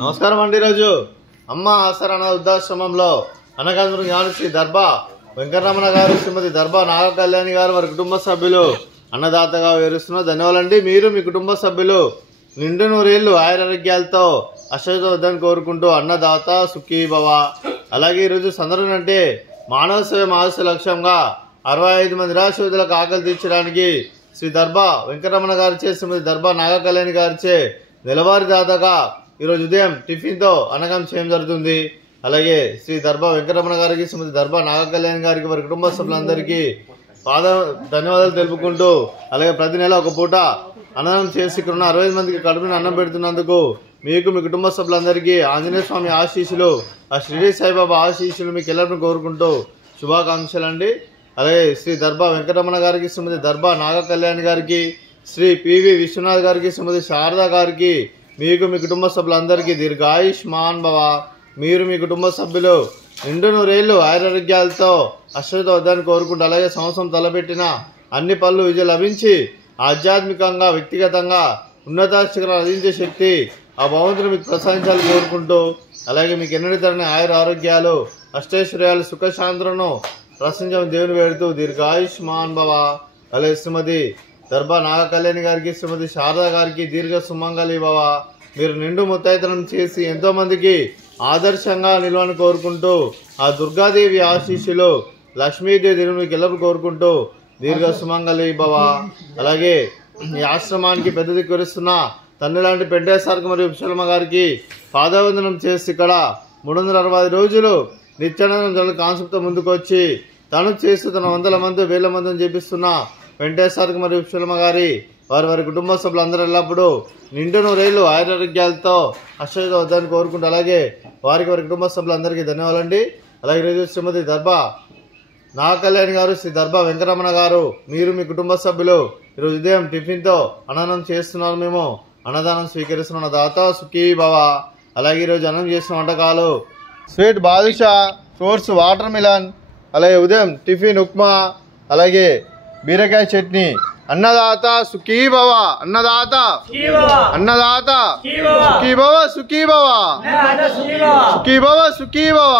నమస్కారం అండి. ఈరోజు అమ్మ ఆసరణ వృద్ధాశ్రమంలో అనగాంధ్ర జ్ఞాన శ్రీ దర్బా వెంకటరమణ గారు, శ్రీమతి దర్బా నాగకళ్యాణి గారు, వారి కుటుంబ సభ్యులు అన్నదాతగా వివరిస్తున్నారు. ధన్యవాదాలండి. మీరు మీ కుటుంబ సభ్యులు నిండు నూరేళ్లు ఆయురారోగ్యాలతో అశ్వని కోరుకుంటూ అన్నదాత సుఖీ భవ. అలాగే ఈరోజు సందర్భం అంటే మానవ సేవ మహస్య లక్ష్యంగా 65 మంది నిరాశ్రితులకు ఆకలి తీర్చడానికి శ్రీ దర్బా వెంకటరమణ గారిచే, శ్రీమతి దర్బా నాగకళ్యాణి గారిచే నెలవారీ దాతగా ఈరోజు ఉదయం టిఫిన్తో అన్నదానం చేయడం జరుగుతుంది. అలాగే శ్రీ దర్బా వెంకటరమణ గారికి, శ్రీమతి దర్బా నాగకళ్యాణి గారికి, వారి కుటుంబ సభ్యులందరికీ ధన్యవాదాలు తెలుపుకుంటూ, అలాగే ప్రతి నెల ఒక పూట అన్నదానం చేసి ఇక్కడ ఉన్న 65 మందికి కడుపుని అన్నం పెడుతున్నందుకు మీకు, మీ కుటుంబ సభ్యులందరికీ ఆంజనేయ స్వామి ఆశీస్సులు, ఆ షిరిడి సాయిబాబా ఆశీస్సులు మీకు ಎಲ್ಲರನ್ನು కోరుకుంటూ శుభాకాంక్షలు అండి. అలాగే శ్రీ దర్బా వెంకటరమణ గారికి, శ్రీమతి దర్బా నాగకళ్యాణి గారికి, శ్రీ పివి విశ్వనాథ్ గారికి, శ్రీమతి శారదా గారికి, మీకు, మీ కుటుంబ సభ్యులందరికీ దీర్ఘాయుష్మాన్ భవ. మీరు మీ కుటుంబ సభ్యులు నిండు నూరేళ్లు ఆయురారోగ్యాలతో అశ్వతో వద్దని కోరుకుంటూ, అలాగే సంవత్సరం తలపెట్టిన అన్ని పనులు విజయం లభించి ఆధ్యాత్మికంగా, వ్యక్తిగతంగా ఉన్నత శిఖరాలు అందించే శక్తి ఆ భగవంతుని మీకు ప్రసాదించాలని కోరుకుంటూ, అలాగే మీకు ఎన్నడూ తరని ఆయుర ఆరోగ్యాలు, అష్టైశ్వర్యాలు, సుఖశాంతులను ప్రశ్నించమని దేవుని వేడుతూ దీర్ఘాయుష్మాన్ భవ. అలాగే శ్రీమతి దర్బా నాగకళ్యాణి గారికి, శ్రీమతి శారదా గారికి దీర్ఘ సుమంగళి భవ. మీరు నిండు ముత్తైతనం చేసి ఎంతో మందికి ఆదర్శంగా నిలవని కోరుకుంటూ, ఆ దుర్గాదేవి ఆశీస్సులు, లక్ష్మీదేవి దేవుని మీకు ఎల్లప్పుడు కోరుకుంటూ దీర్ఘ సుమంగళి భవ. అలాగే ఈ ఆశ్రమానికి పెద్ద దిక్కురిస్తున్న తండ్రి లాంటి పెంటేశ్వరకు మరియు విశాలమ్మ గారికి పాదవందనం చేసి ఇక్కడ 365 రోజులు నిత్యానందం జల కాన్సెప్ట్తో ముందుకు వచ్చి తను చేస్తూ తన వందల మంది, వేల మందిని చేపిస్తున్న వెంకటేశ్వరకు మరియు విశాలమ్మ గారి, వారి కుటుంబ సభ్యులందరూ ఎల్లప్పుడూ నిండు నూరేళ్లు ఆయురారోగ్యాలతో అశ్వత వద్దని కోరుకుంటూ, అలాగే వారి కుటుంబ సభ్యులందరికీ ధన్యవాదాలండి. అలాగే ఈరోజు శ్రీమతి దర్బా నాగకళ్యాణి గారు, శ్రీ దర్బా వెంకటరమణ గారు, మీరు మీ కుటుంబ సభ్యులు ఈరోజు ఉదయం టిఫిన్తో అన్నదానం చేస్తున్నారు. మేము అన్నదానం స్వీకరిస్తున్న దాత సుఖీ భవ. అలాగే ఈరోజు అన్నం చేసిన వంటకాలు sweet badusha, fruits water melon, అలాగే ఉదయం టిఫిన్ ఉప్మా, అలాగే బీరకాయ చట్నీ. అన్నదాత సుఖీ భవ, అన్నదాత అన్నదాత సుఖీ భవ, సుఖీ భవ, సుఖీ భవ, సుఖీ భవ.